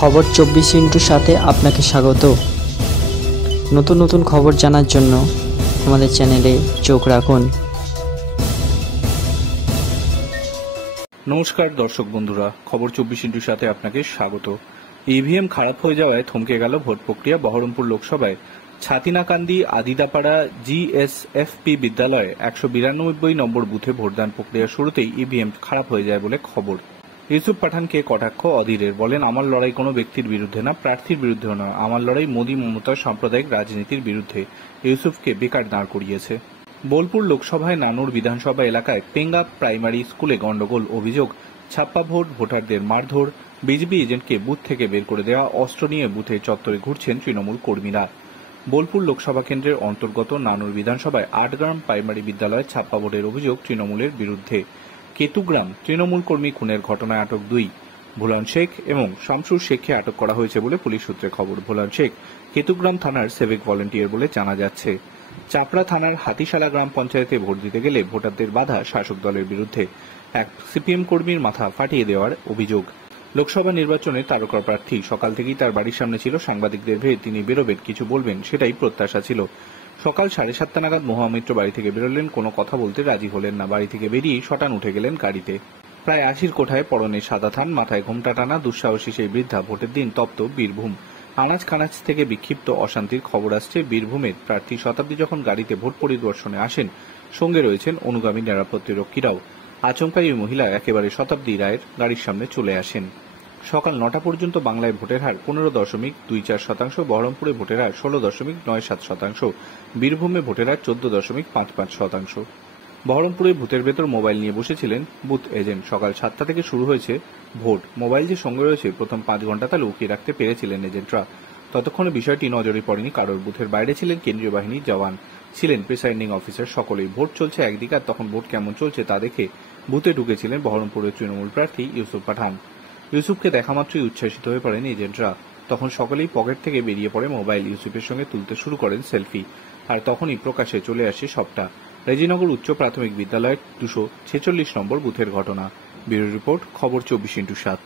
খবর 24x সাথে আপনাকে স্বাগত। নতুন নতুন খবর জানার জন্য আমাদের চ্যানেলে চোখ রাখুন। নমস্কার দর্শক বন্ধুরা, খবর 24x সাথে আপনাকে স্বাগত। ইভিএম খারাপ হয়ে যাওয়ায় থমকে গেল ভোট প্রক্রিয়া। বহরমপুর লোকসভায় ছাতিনাকান্দি আদিদাপাড়া জিএসএফপি বিদ্যালয়ে 192 নম্বর বুথে ভোটদান প্রক্রিয়া শুরুতেই ইভিএম খারাপ হয়ে যায় বলে খবর। ইউসুফ পাঠানকে কটাক্ষ অধীরের, বলেন আমার লড়াই কোনো ব্যক্তির বিরুদ্ধে না, প্রার্থীর বিরুদ্ধে নয়, আমার লড়াই মোদী মমতার সাম্প্রদায়িক রাজনীতির বিরুদ্ধে। ইউসুফকে বেকার দাঁড় করিয়েছে। বোলপুর লোকসভায় নানুর বিধানসভা এলাকায় পেঙ্গা প্রাইমারি স্কুলে গন্ডগোল, অভিযোগ ছাপ্পা ভোট, ভোটারদের মারধর, বিজেপি এজেন্টকে বুথ থেকে বের করে দেওয়া, অস্ত্র নিয়ে বুথে চত্বরে ঘুরছেন তৃণমূল কর্মীরা। বোলপুর লোকসভা কেন্দ্রের অন্তর্গত নানুর বিধানসভায় 8 গ্রাম প্রাইমারি বিদ্যালয়ে ছাপ্পা ভোটের অভিযোগ তৃণমূলের বিরুদ্ধে। কেতুগ্রাম তৃণমূল কর্মী খুনের ঘটনায় আটক 2, ভোলান শেখ এবং শামসুর শেখকে আটক করা হয়েছে বলে পুলিশ সূত্রে খবর। ভোলান শেখ কেতুগ্রাম থানার সিভিক ভলেন্টিয়ার বলে জানা যাচ্ছে। চাপড়া থানার হাতিশালা গ্রাম পঞ্চায়েতে ভোট দিতে গেলে ভোটারদের বাধা শাসক দলের বিরুদ্ধে। এক সিপিএম কর্মীর মাথা ফাটিয়ে দেওয়ার অভিযোগ। লোকসভা নির্বাচনে তারকা প্রার্থী, সকাল থেকেই তার বাড়ির সামনে ছিল সাংবাদিকদের ভিড়। তিনি বেরোবেন, কিছু বলবেন, সেটাই প্রত্যাশা ছিল। সকাল 7:30 নাগাদ মহামিত্র বাড়ি থেকে বেরোলেন, কোনো কথা বলতে রাজি হলেন না। বাড়ি থেকে বেরিয়ে শটান উঠে গেলেন গাড়িতে। প্রায় 80 কোঠায়, পরনে সাদা থান, মাথায় ঘোমটা টানা দুঃসাহসী সেই বৃদ্ধা। ভোটের দিন তপ্ত বীরভূম। আনাজ খানাজ থেকে বিক্ষিপ্ত অশান্তির খবর আসছে। বীরভূমের প্রার্থী শতাব্দী যখন গাড়িতে ভোট পরিদর্শনে আসেন, সঙ্গে রয়েছেন অনুগামী নিরাপত্তারক্ষীরাও। আচমকাই ওই মহিলা একেবারে শতাব্দী রায়ের গাড়ির সামনে চলে আসেন। সকাল 9টা পর্যন্ত বাংলায় ভোটের হার 15.24%, বহরমপুরে ভোটের হার 16.97%, বীরভূমে ভোটের হার 14.55%। বহরমপুরে ভূতের ভেতর মোবাইল নিয়ে বসেছিলেন বুথ এজেন্ট। সকাল 7টা থেকে শুরু হয়েছে ভোট। মোবাইল যে সঙ্গে রয়েছে প্রথম 5 ঘন্টা তা লুকিয়ে রাখতে পেরেছিলেন এজেন্টরা। ততক্ষণে বিষয়টি নজরে পড়েনি কারোর। বুথের বাইরে ছিলেন কেন্দ্রীয় বাহিনীর জওয়ান, ছিলেন প্রিসাইডিং অফিসার, সকলেই। ভোট চলছে একদিকে, আর তখন ভোট কেমন চলছে তা দেখে বুথে ঢুকেছিলেন বহরমপুরের তৃণমূল প্রার্থী ইউসুফ পাঠান। ইউসুফকে দেখা মাত্রই উচ্ছ্বাসিত হয়ে পড়েন এজেন্টরা। তখন সকলেই পকেট থেকে বেরিয়ে পড়ে মোবাইল, ইউসুফের সঙ্গে তুলতে শুরু করেন সেলফি। আর তখনই প্রকাশ্যে চলে আসে সবটা। রেজিনগর উচ্চ প্রাথমিক বিদ্যালয়ের 246 নম্বর বুথের ঘটনা। ব্যুরো রিপোর্ট, খবর 24x7।